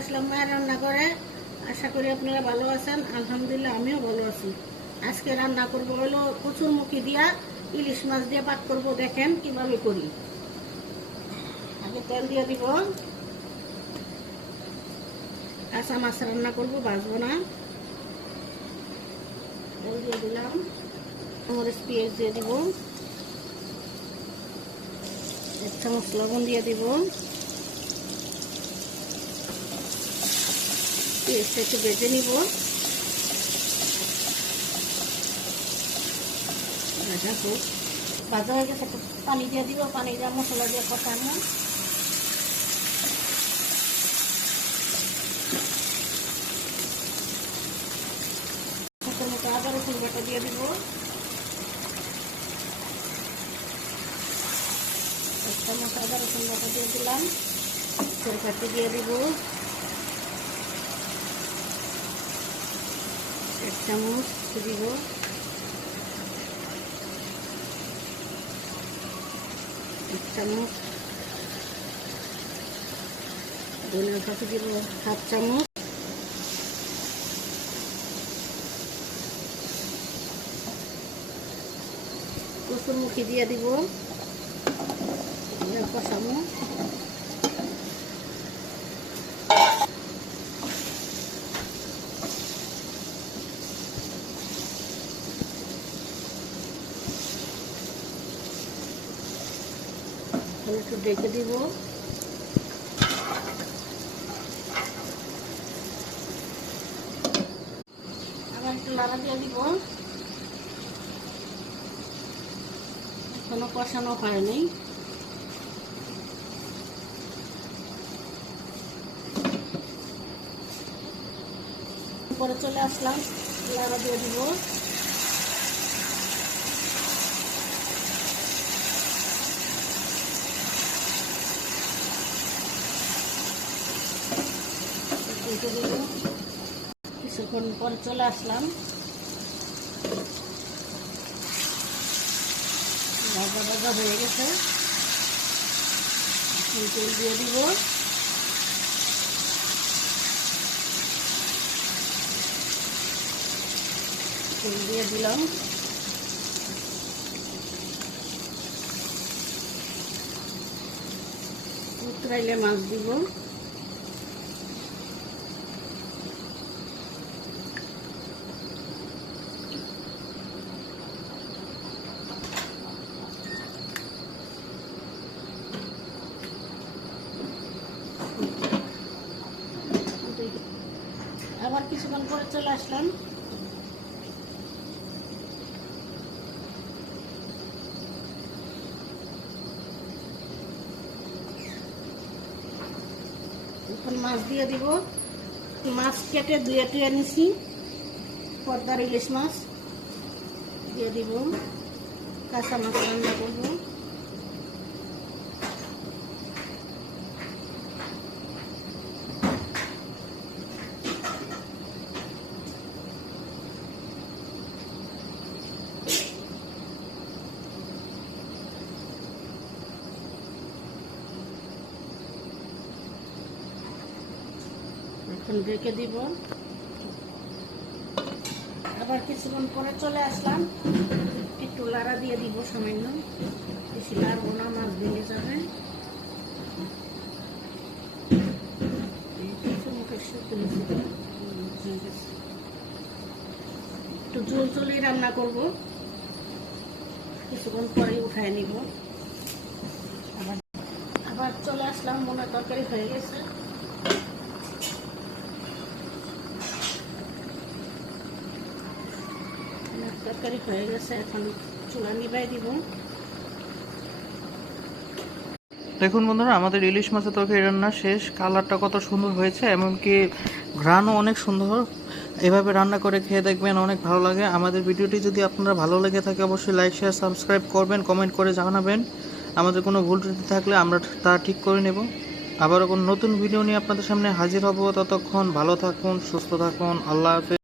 আসলাম মায়ের রান্না করে। আশা করি আপনারা ভালো আছেন। আলহামদুলিল্লাহ আমিও ভালো আছি। আজকে রান্না করব হলো কচুরমুখী দিয়া ইলিশ মাছ দিয়ে পাক করব। দেখেন কিভাবে করি। আগে তেল দিয়ে দিব। কাঁচা মাছ রান্না করব, ভাজবো না। তেল দিয়ে দিলাম, মরিচ পেঁয়াজ দিয়ে দিব, 1 চামচ লবণ দিয়ে দিব। পেঁয়াজটা একটু বেজে নিব। ভাজা হয়ে গেছে, একটু পানি দিয়ে দিব। পানি দিয়ে মশলা দিয়ে কষানো। আদা রসুন বাটা দিয়ে দিব। 1 চামচ আদা রসুন বাটা দিয়ে দিলাম। তরকারি দিয়ে দিব 1 চামচ দিব। 1 চামচ ধনিয়া পাতা দিব 1/2 চামচ। কচুরমুখী দিয়ে দিব, কষাবো। একটু ডেকে দিব। আবার একটু নাড়া দিয়ে দিব। এখনো কষানো হয়নি। পরে চলে আসলাম, নাড়া দিয়ে দিব। কিছুক্ষণ পরে চলে আসলাম, ভাজা ভাজা হয়ে গেছে। তেল দিয়ে দিব। তেল দিয়ে দিলাম। উতরাইলে মাছ দিব। আবার কিছুক্ষণ পরে চলে আসলাম। এখন মাছ দিয়ে দিব। মাছ কেটে ধুয়ে টুয়ে নিছি। পদ্মার ইলিশ মাছ দিয়ে দিব। কাঁচা মাছ রান্না করব। এখন ঢেকে দিব। আবার কিছুক্ষণ পরে চলে আসলাম। একটু লাড়া দিয়ে দিব সামান্য, বেশি লাড়বো না, মাছ ভেঙে যাবে। একটু ঝোল ঝোলই রান্না করব। কিছুক্ষণ পরে উঠায় নিব। আবার চলে আসলাম, মনে তরকারি হয়ে গেছে। তরকারি হয়ে গেছে, এখন চুলা নিভাই দিব। দেখুন বন্ধুরা, আমাদের ইলিশ মাছের তরকারি রান্না শেষ। কালারটা কত সুন্দর হয়েছে, এমনকি ঘ্রাণও অনেক সুন্দর। এভাবে রান্না করে খেয়ে দেখবেন, অনেক ভালো লাগে। আমাদের ভিডিওটি যদি আপনারা ভালো লেগে থাকে অবশ্যই লাইক শেয়ার সাবস্ক্রাইব করবেন, কমেন্ট করে জানাবেন। আমাদের কোনো ভুল ত্রুটি থাকলে আমরা তা ঠিক করে নেব। আবারও কোনো নতুন ভিডিও নিয়ে আপনাদের সামনে হাজির হব। ততক্ষণ ভালো থাকুন, সুস্থ থাকুন। আল্লাহ হাফেজ।